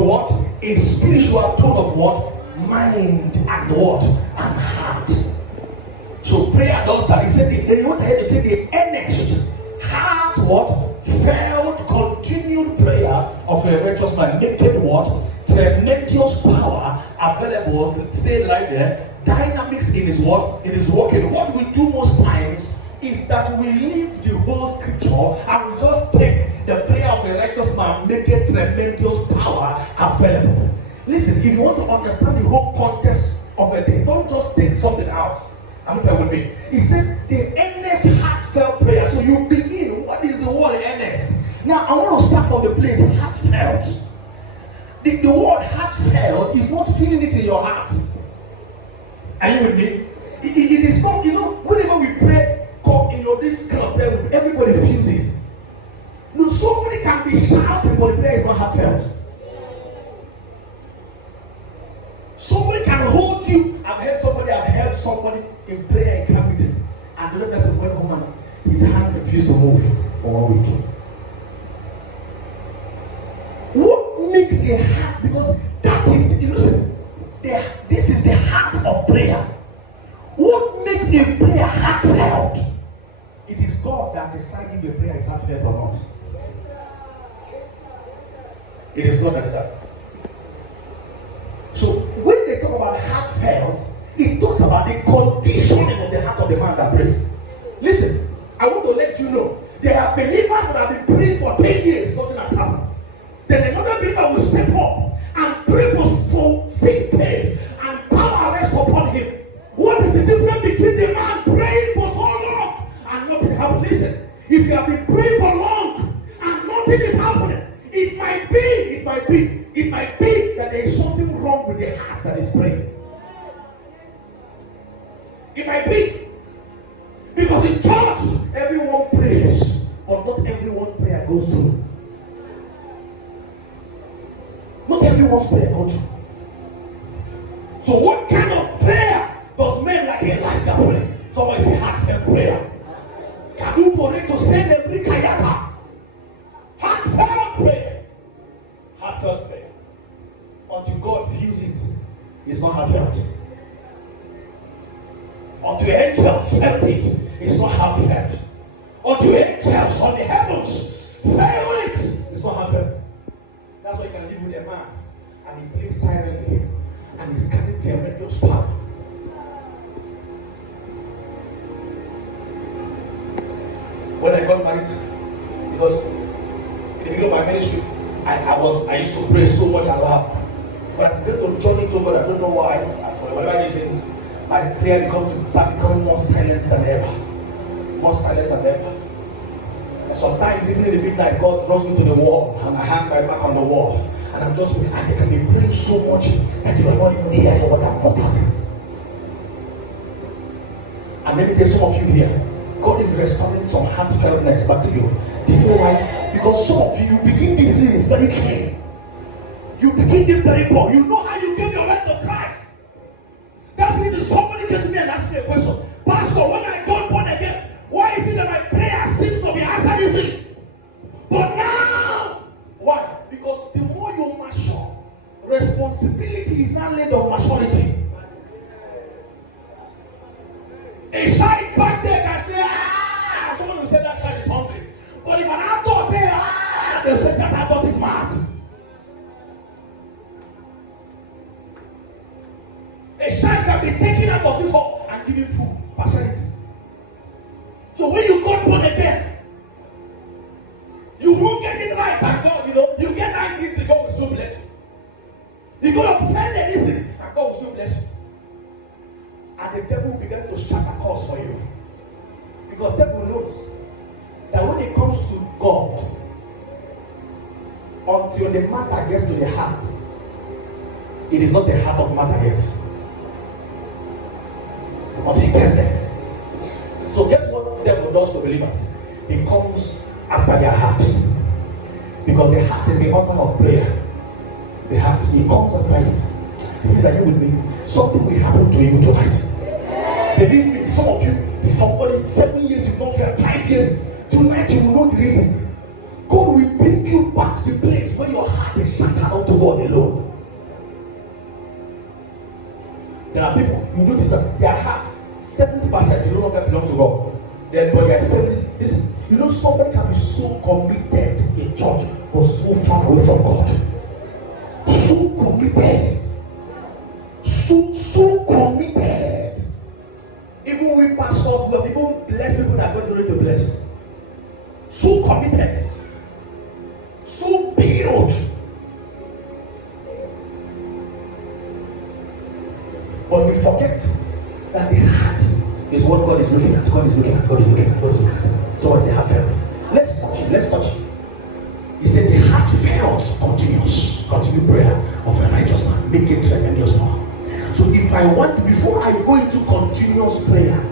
what? A spiritual tone of what? Mind and what? And heart. So prayer does that. He said, they went ahead to say the earnest heart what? Felt continued prayer of a righteous man, making what? Tremendous power available. Stay right there. Dynamics in his what? In his working. What we do most times is that we leave the whole scripture and we just take the prayer of a righteous man, make a tremendous power available. Listen, if you want to understand the whole context of a thing, don't just take something out. I'm not with me. He said the earnest heartfelt prayer. So you begin. What is the word earnest? Now I want to start from the place heartfelt. The word heartfelt is not feeling it in your heart. Are you with me? It is not, whenever we pray, this kind of prayer, everybody feels it. No, somebody can be shouting, but the prayer is not heartfelt. Somebody can hold you. I've heard somebody in prayer in camp meeting, and the other person went home and his hand refused to move for 1 week. What makes a heart? Because that is, this is the heart of prayer. What makes a prayer heartfelt? It is God that decides if a prayer is heartfelt or not. It is God that decides. So when they talk about heartfelt, it talks about the conditioning of the heart of the man that prays. Listen, I want to let you know, there are believers that have been praying for 10 years, nothing has happened. Then another believer will step up and pray for 6 days and power rests upon him. What is the difference between the man praying for so long and nothing happening? Listen, if you have been praying for long and nothing is happening, it might be that there is something wrong with the heart that is praying. It might be. Because in church, everyone prays, but not everyone's prayer goes through. Not everyone's prayer goes through. So what kind of prayer does men like Elijah pray? Somebody say heartfelt prayer. Can you for it to say the brikayata? Heartfelt prayer. Heartfelt prayer. Until God feels it, it's not heartfelt. Until angels felt it, it's not heartfelt. Until angels on the heavens felt it, it's not heartfelt. That's why you can live with a man and he plays silently and he's carrying tremendous power. When I got married, because in the middle of my ministry, I used to pray so much aloud. But as I get to journey to God, I don't know why, for whatever reasons, my prayer start becoming more silent than ever. More silent than ever. And sometimes, even in the midnight, God draws me to the wall, and I hang my back on the wall. And I'm just, and they can be praying so much that you are not even hearing what I'm uttering. And maybe there's some of you here, God is restoring some heartfeltness back to you. Do you know why? Because some of you begin this thing very clear. You begin this very poor. You know how you give your life to Christ. That's the reason somebody came to me and asked me a question. Pastor, when I got born again, why is it that my prayer seems to be answered easily? But now, why? Because the more you mature, responsibility is now laid on maturity. A child back there can say, someone will say that child is hungry. But if an adult say, they say that adult is mad. A child can be taken out of this home and given food, partiality. So when you got born again, you won't get it right, and God, you get right easily, God will still bless you. You got offended easily, and God will still bless you. And the devil began to strike a course for you. Because the devil knows that when it comes to God, until the matter gets to the heart, it is not the heart of matter yet. Until it gets there. So guess what the devil does to believers? He comes after their heart. Because the heart is the altar of prayer. The heart, he comes after it. Please, are you with me? Something will happen to you tonight. Believe me, some of you, somebody 7 years you've not felt, 5 years, tonight you will know the reason. God will bring you back to the place where your heart is shattered unto God alone. There are people, you notice that their heart, 70% they no longer belong to God. Then, but they are 70. Listen, you know, somebody can be so committed in church, but so far away from God. So committed. So committed. Even we pastors, we have even blessed people that God is ready to bless. So committed. So built. But we forget that the heart is what God is looking at. God is looking at. God is looking at. God is looking at. So I say heartfelt. Let's touch it. Let's touch it. He said the heartfelt continue prayer of a righteous man, make it tremendous more. So if I want to, before I go into continuous prayer,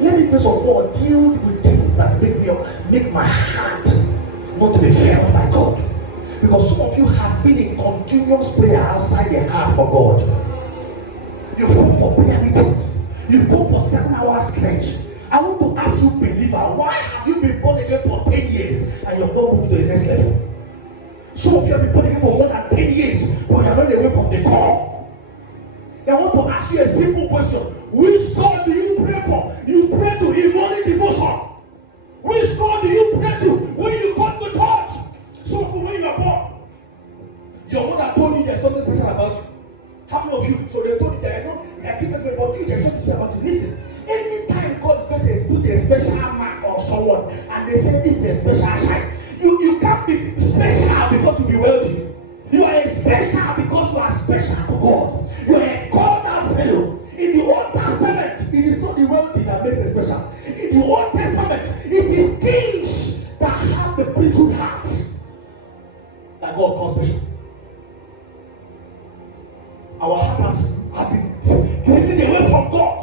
let me first of all deal with things that make my heart not to be felt by God. Because some of you has been in continuous prayer outside the heart for God. You've come for prayer meetings. You've come for 7 hours stretch. I want to ask you, believer, why have you been born again for 10 years and you've not moved to the next level? Some of you have been born again for more than 10 years, but you're not away from the call. I want to ask you a simple question. Which God do you pray for? You pray to in morning devotion. Which God do you pray to when you come to church? Some of you, when you are born, your mother told you there's something special about you. How many of you? So they told you that, I keep talking about you, there's something special about you. Listen, anytime God has put a special mark on someone and they say this is a special shine, you can't be special because you be wealthy. You are special because you are special to God. You are a called-out fellow. In the Old Testament, it is not the wealthy that makes them special. In the Old Testament, it is kings that have the priesthood heart that God calls special. Our hearts have been driven away from God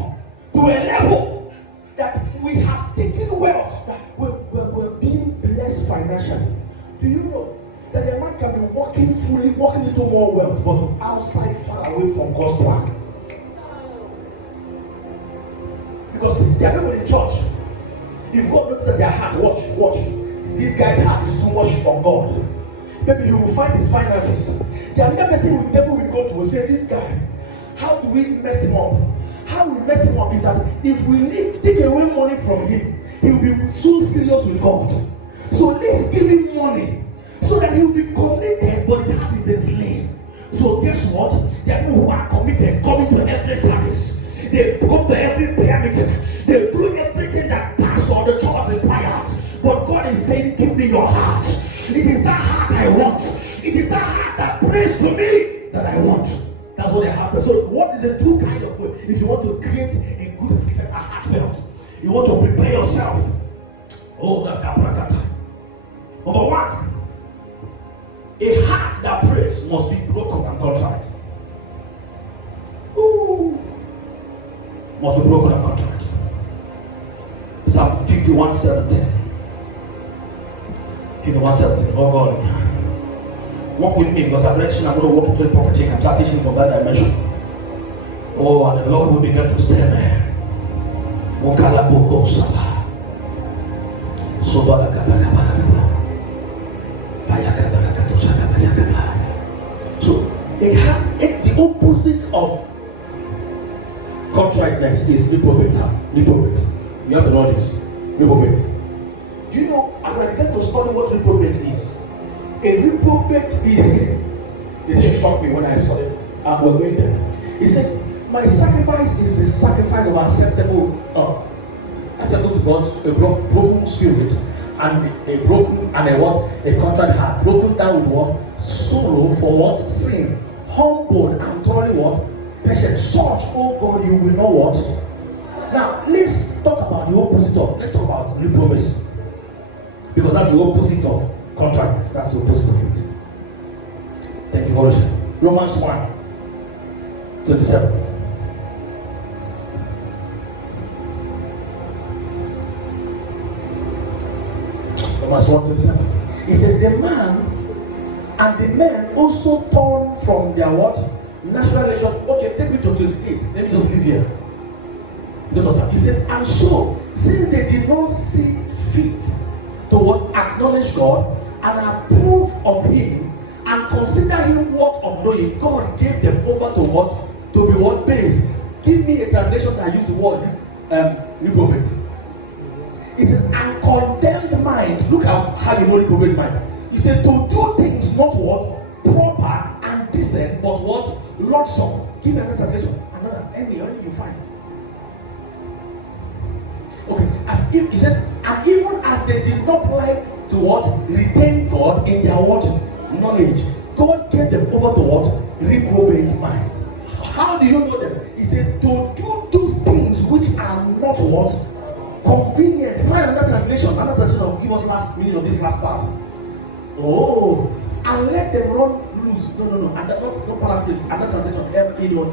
to a level that we have taken wealth, that we're being blessed financially. Do you know that a man can be walking into more wealth, but outside, far away from God's plan? Because there are people in church, if God looks at their heart, watch, this guy's heart is too much on God. Maybe he will find his finances. The other person the devil will go to will say, this guy, how do we mess him up? How we mess him up is that if we take away money from him, he will be so serious with God. So let's give him money so that he will be committed, but his heart is enslaved. So guess what? There are people who are committed, coming to every service. They come to every prayer meeting. They do everything that pastor or the church requires. But God is saying, give me your heart. It is that heart I want. It is that heart that prays to me that I want. That's what I have. So what is the two kind of way? If you want to create a good heartfelt, you want to prepare yourself. Oh, that's Number one, a heart that prays must be broken and contrite. Ooh. Must be broken and contrite. Psalm 51:17. 51:17. Oh God. Walk with me, because I'm soon I'm going to walk into the property and start teaching from that dimension. Oh, and the Lord will begin to stay there. So, the opposite of contriteness is reprobate. You have to know this. Reprobate. Do you know, as I began to study what reprobate is, a reprobate is, it didn't shock me when I studied, and we're going there. He said, my sacrifice is a sacrifice of acceptable to God, a broken spirit, and a contrite heart, broken down with what? Sorrow for what? Sin, humbled and thoroughly what? Patient. Such, oh God, you will know what? Now, let's talk about the opposite of, let's talk about reprobacy. Because that's the opposite of contriteness. That's the opposite of it. Thank you for listening. Romans 1:27. Romans 1:27. He said, the men also turn from their what? Natural relation. Okay, take me to 28. Let me just leave here. He said, and so, since they did not see fit to what? Acknowledge God and approve of him, and consider him worth of knowing, God gave them over to what? To be what base? Give me a translation that use the word reprobate. He said, and condemned mind. Look at how you know reprobate mind. He said, to do things not what? Proper and decent, but what? Loathsome. Give me another translation. Another, any you find. Okay, as if he said, and even as they did not like to what? Retain God in their what? Knowledge. God gave them over to what? Reprobate mind. How do you know them? He said, to do those things which are not what? Convenient. Find another translation. Another translation. Give us last meaning of this last part. Oh, and let them run loose. No. And that, not paraphrase. Another translation. In your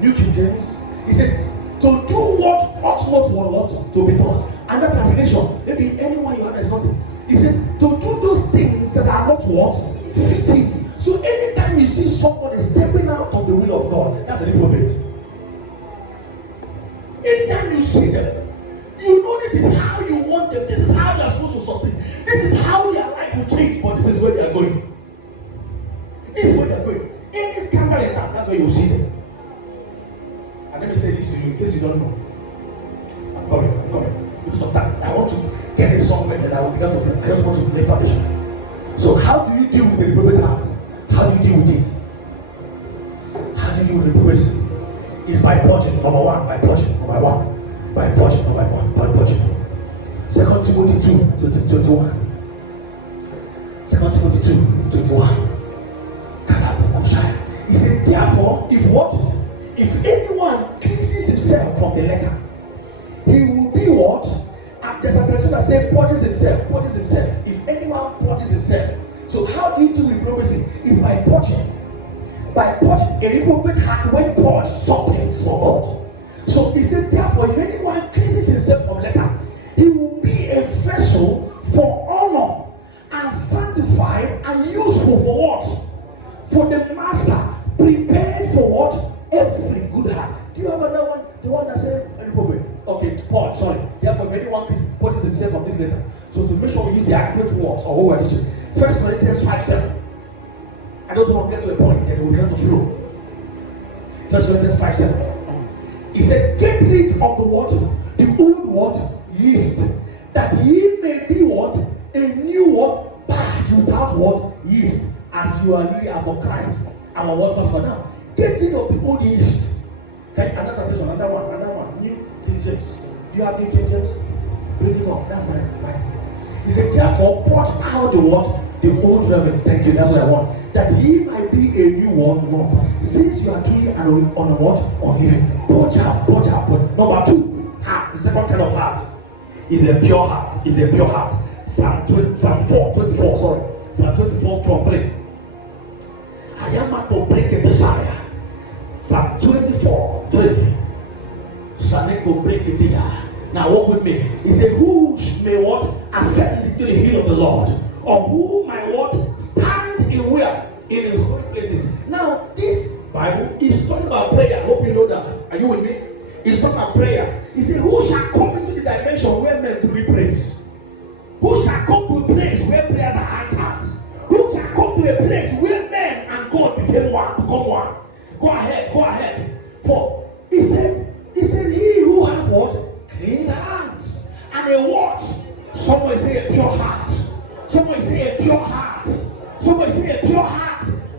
New King James. He said, to do what ought not what to be done. Another translation. Maybe anyone you have is nothing. He said, to do those things that are not what? Fitting. So anytime you see somebody stepping out of the will of God, that's a reprobate. Anytime you see them, you know this is how you want them, this is how they are supposed to succeed, this is how their life will change, but this is where they are going. This is where they are going. Any scandal in that, that's where you see them. And let me say this to you in case you don't know. I'm coming. Because of that, I want to get it somewhere that I will begin to feel. I just want to lay foundation. So how do you deal with the reprobate heart? How do you deal with it? How do you deal with reprobate? Is by purging. Number one, by purging. Number one, by purging. Number one, by purging. 2 Timothy 2:21. 2 Timothy 2:21. He said, therefore, if anyone cleanses himself from the letter, he will be what? And there's a person that says purges himself. If anyone purges himself. So how do you do reprobate? Is by purging. By purging. A reprobate heart when purged softens for God. So he said, therefore, if anyone cleanses himself from letter, he will be a vessel for honor and sanctified and useful for what? For the master, prepared for what? Every good heart. Do you have another one? The one that said reprobate. Okay, purge, sorry. Therefore, if anyone purges himself from this letter. So to make sure we use the accurate words or what we're teaching. 1 Corinthians 5:7. I just want to get to a point that we will have to flow. 1 Corinthians 5:7. He said, get rid of the what? The old what? Yeast. That ye may be what? A new what? Batch without what? Yeast. As you are really are for Christ. Our word was for now. Get rid of the old yeast. Okay, another translation, another one. New King James. Do you have New King James? Bring it up. That's mine. He said, therefore, purge out the what? The old reverence. Thank you. That's what I want. That ye might be a new one. Since you are truly on a what? On living. Purge out. Number 2, heart. The second kind of heart is a pure heart. Psalm 24. Psalm 24 from 3. I am not to break a desire. Psalm 24, 3. Shaneko break it here. Now walk with me. He said, who may what? Ascend into the hill of the Lord? Or who may what? Stand in where? In the holy places. Now this Bible is talking about prayer. I hope you know that. Are you with me? It's talking about prayer. He said, who shall come into the dimension where men to be praised? Who shall come to a place where prayers are answered? Who shall come to a place where men and God become one? Go ahead. For he said, he who hath what? Clean hands. And a what? Somebody say a pure heart. Somebody say a pure heart.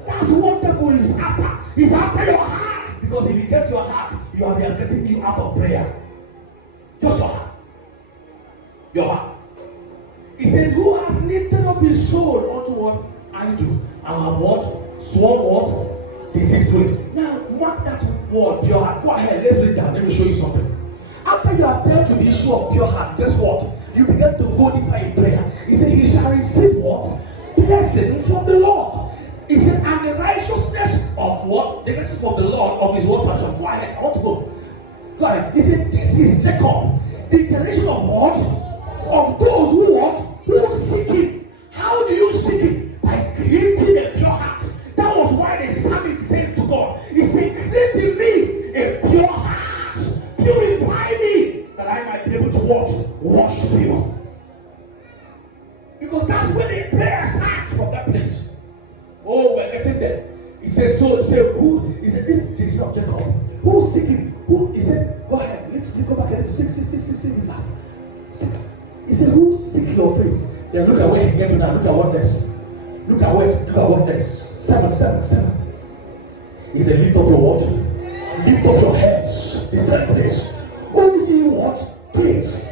That's what the devil is after. He's after your heart. Because if he gets your heart, he is getting you out of prayer. Just your heart. Your heart. He said, who has lifted up his soul unto what? Idol. And have what? Sworn what? Deceitfully. Now, mark that word, pure heart. Go ahead, let's read that. Let me show you something. After you have dealt with the issue of pure heart, guess what? You begin to go deeper in prayer. He said, he shall receive what? Blessing from the Lord. He said, and the righteousness of what? The righteousness from the Lord of his word salvation. Go ahead, I want to go. Go ahead. He said, this is Jacob, the generation of what? Of those who what? Who seek him. How do you seek him? By creating a pure heart. That was why the psalmist said to God, he said, create in me a pure heart. Purify me, that I might be able to what? Worship you. sitting there. He said, so who? He said, this is the children of Jacob. Who's seeking? Who? He said, go ahead. Let's go back to 6. He said, who seek your face? Then look at where he get to now. Look at what next. Look at what next. 7. He said, lift up your water. Lift up your heads. The same place. Oh, ye what? Gates.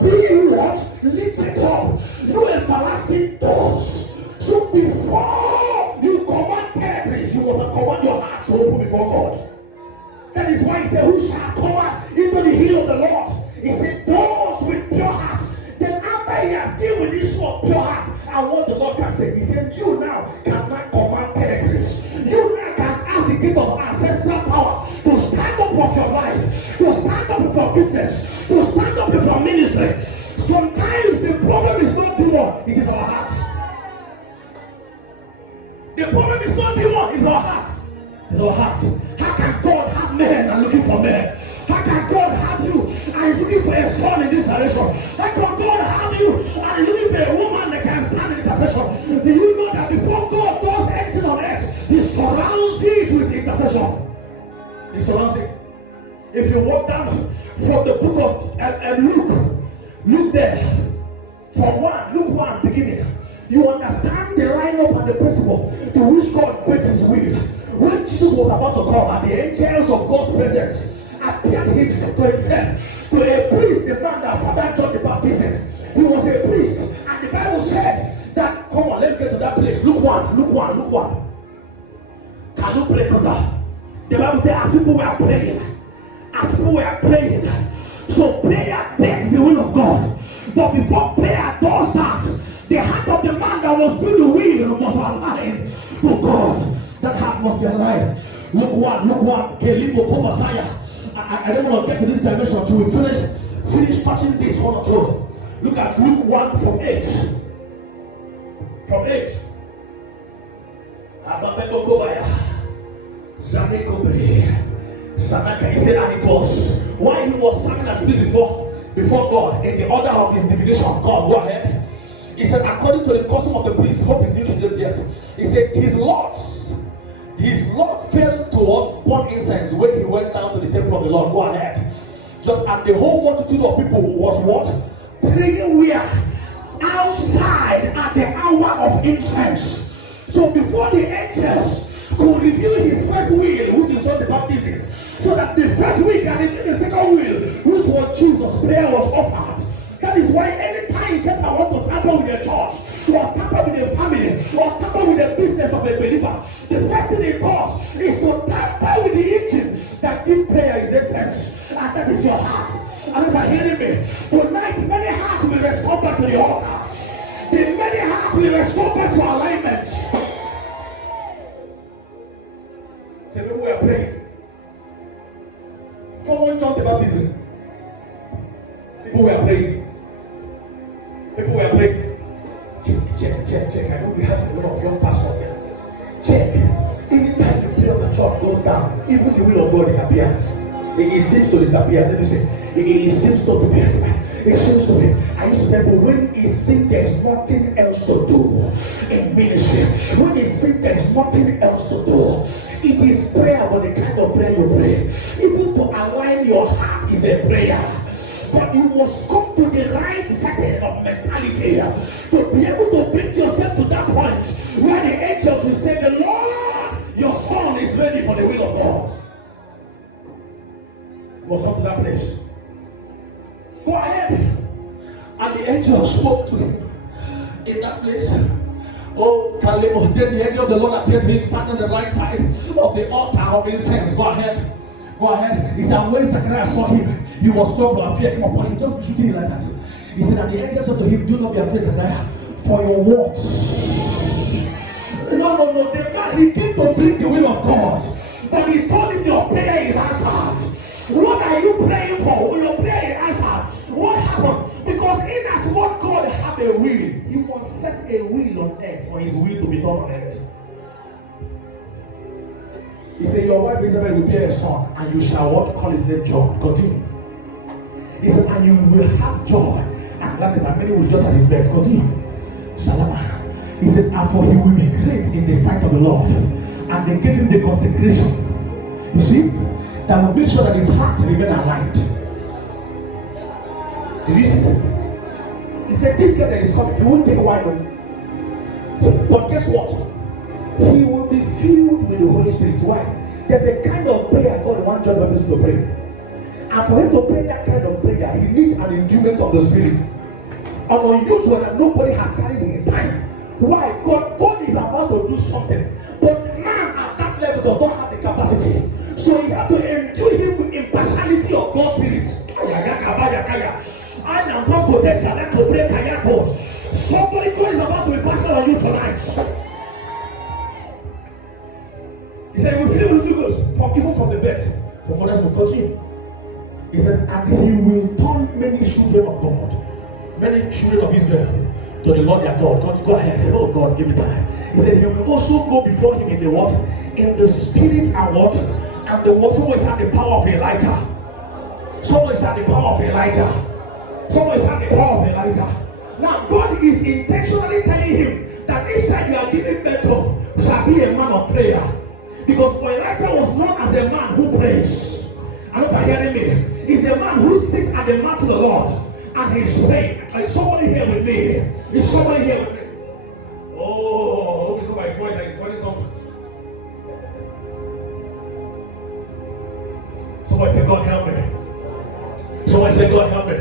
Be you what? Lifted up. You everlasting doors. So before you command territories, you must have command your heart to open before God. That is why he said, who shall come into the hill of the Lord? He said, those with pure heart. Then after he has dealt with the issue of pure heart, and what the Lord can say, he said, you now cannot command territories. You now can ask the gift of ancestral power to stand up for your life, to stand up for business, to stand up for ministry. Sometimes the problem is not demon, it is our heart. The problem is not demon, it's our heart. It's our heart. How can God have men and looking for men? How can God have you and he's looking for a son in this generation? How can God have you and he's looking for a woman that can stand in intercession? Do you know that before God does anything on earth, he surrounds it with intercession? He surrounds it. If you walk down from the book of Luke there, from Luke 1 beginning, you understand the lineup and the principle to which God built his will. When Jesus was about to come and the angels of God's presence appeared himself to a priest, the man that Father John the Baptist, he was a priest, and the Bible said that, come on, let's get to that place. Luke 1. Can you break it down? The Bible says as people were praying, so prayer begs the will of God. But before prayer does that, the heart of the man that was doing the will must align to God. That heart must be aligned. Luke 1. Kelimo Komasaya. I don't want to get to this dimension until we finish touching this one or two. Look at Luke 1 from 8. From 8. He said, and it was why he was standing and speaking before God in the order of his divination. God, go ahead. He said, according to the custom of the priest, hope is new to the years. He said, his Lord failed to burn incense when he went down to the temple of the Lord. Go ahead. Just and the whole multitude of people was what? Praying where? Outside at the hour of incense. So before the angels could reveal his first will, which is John the Baptism, so that the first will can reveal the second will, which was Jesus, prayer was offered. That is why anytime you say, I want to tamper with the church, or tamper with the family, or tamper with the business of a believer, the first thing it does is to tamper with the engine that in prayer is essence, and that is your heart. And if you're hearing me, tonight many hearts will restore back to the altar. The many hearts will restore back to alignment. So people were praying. Come on, John the Baptist. People were praying. Check. I know we have a lot of young pastors here. Check. Anytime the prayer of the church goes down, even the will of God disappears. It seems to disappear. Let me say, it seems to disappear. It seems to be. I used to tell people, when it seems there's nothing else to do in ministry, when it seems there's nothing else to do, it is prayer, but the kind of prayer you pray. Even to align your heart is a prayer. But you must come to the right setting of mentality to be able to bring yourself to that point where the angels will say, the Lord, your son is ready for the will of God. You must come to that place. Go ahead. And the angel spoke to him in that place. Oh, Kalemo, then the angel of the Lord appeared to him standing on the right side of the altar of incense. Go ahead. He said, when Zechariah saw him, he was troubled and fear came upon him. Just be shooting like that. He said, and the angel said to him, do not be afraid, Zechariah, for your words. No. The man, he came to bring the will of God. But he told him, your prayer is answered. What are you praying for? When your prayer is answered, what happened? Because in as what God had a will, you must set a will on earth for his will to be done on earth. He said, your wife Elizabeth will bear a son, and you shall what? Call his name John. Continue. He said, and you will have joy, and gladness, and many will just at his bed. Continue. Shalom. He said, and for he will be great in the sight of the Lord, and they gave him the consecration. You see, that will make sure that his heart remain aligned. Did you see that? He said, this guy that is coming, he won't take wine on. But guess what? He will be filled with the Holy Spirit. Why? There's a kind of prayer God wants John the Baptist to pray. And for him to pray that kind of prayer, he needs an endowment of the Spirit. An unusual that nobody has carried in his time. Why? God is about to do something. But the man at that level does not have the capacity. So you have to endue him with impartiality of God's Spirit. Somebody, God is about to be partial on you tonight. He said, we feel with goes from even from the bed, from others will touch him. He said, and he will turn many children of God, many children of Israel, to the Lord their God. God, go ahead. Oh God, give me time. He said, he will also go before him in the what? In the spirit and what? And the what? Someone is at the power of Elijah. Someone is at the power of Elijah. Someone is at the power of Elijah. Now, God is intentionally telling him that this child you are giving birth to shall be a man of prayer. Because Elijah was known as a man who prays. I don't know if you're hearing me. He's a man who sits at the mat of the Lord and he's praying. Is somebody here with me? Is somebody here with me? Oh, look at my voice. He's pointing something. Somebody say, God help me. Somebody say, God help me.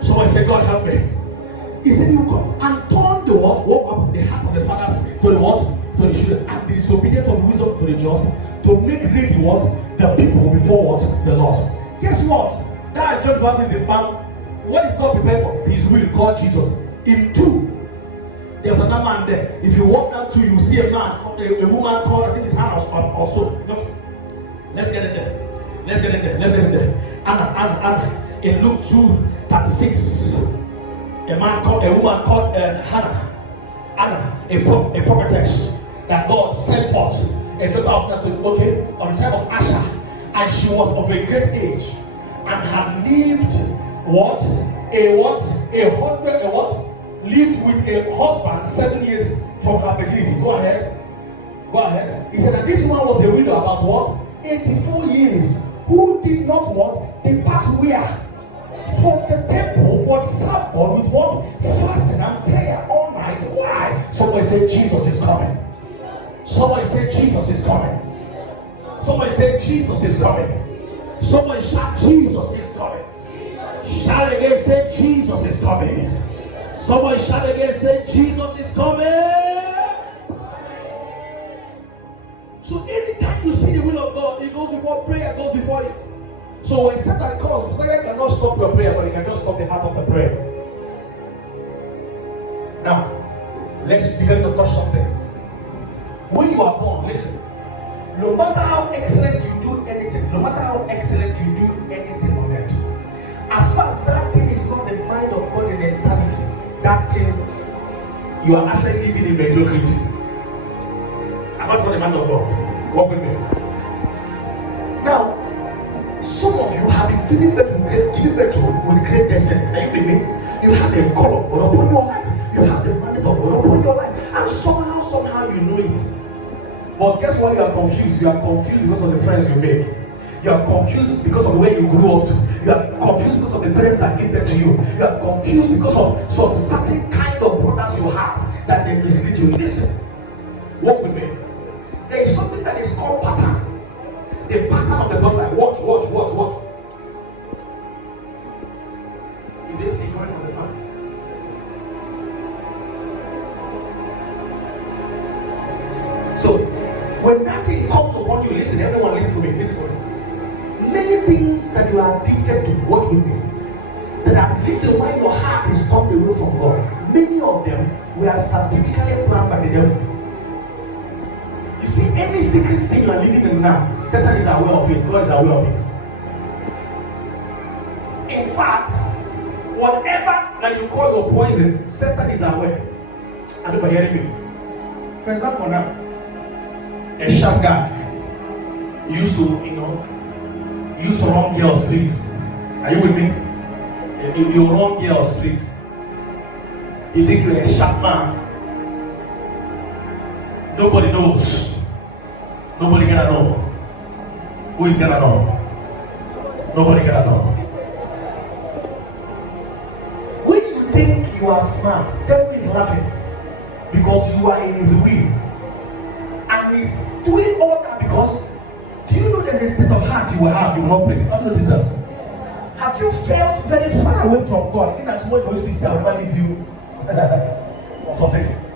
Somebody say, God help me. He said, you come and turn the what? Walk up the heart of the fathers to the what? To the children, and the disobedient of wisdom to the just, to make ready what? The people before what? The Lord. Guess what? That John the Baptist is man. What is God prepared for? His will, God Jesus. In 2, there's another man there. If you walk down 2, you will see a man, a woman called, I think it's Hannah or so. Let's get in there. Let's get in there. Let's get in there. Anna. In Luke 2:36, a woman called Hannah. Anna, a prophetess that God sent forth, a daughter of on the tribe of Asher, and she was of a great age and had lived lived with a husband 7 years from her virginity. Go ahead. He said that this woman was a widow about 84 years, who did not depart where? From the temple, but served God with fasting and prayer all night. Why? Somebody say Jesus is coming. Somebody say Jesus is coming. Somebody say Jesus is coming. Somebody shout Jesus is coming. Shout again, say Jesus is coming. Somebody shout again, say Jesus is coming. So anytime you see the will of God, it goes before prayer, goes before it. So when Satan comes, Satan cannot stop your prayer, but he can just stop the heart of the prayer. Now, let's begin to touch some things. When you are born, listen. No matter how excellent you do anything, no matter how excellent you do anything on earth, as far as that thing is not the mind of God in eternity, that thing, you are actually living in mediocrity. As far as not the mind of God, walk with me. Now, some of you have been giving birth to with great destiny. Are you with me? You have the call of God upon your life. You have the mandate of God upon your life. And somehow you know it. But guess what? You are confused. You are confused because of the friends you make. You are confused because of the way you grew up. You are confused because of the parents that give birth to you. You are confused because of some certain kind of brothers you have that they mislead you. Listen, walk with me. There is something that is called pattern. The pattern of the bloodline. Watch. Is it secret from the family? So, when that thing comes upon you, listen, everyone listen to me. Many things that you are addicted to, what you do, that are the reason why your heart is turned away from God. Many of them were strategically planned by the devil. You see, any secret sin you are living in now, Satan is aware of it, God is aware of it. In fact, whatever that you call your poison, Satan is aware. I don't know if you're hearing me. For example, now, a sharp guy used to run girls streets. Are you with me? You run girls streets. You think you're a sharp man. Nobody knows. Nobody gonna know. Who is gonna know? Nobody gonna know. When you think you are smart, devil is laughing because you are in his will, and he's doing all that because. Do you know there's a state of heart you will have? You will not pray. Have you noticed that? Have you felt very far away from God? In as much as you say, I will never leave you or forsake you.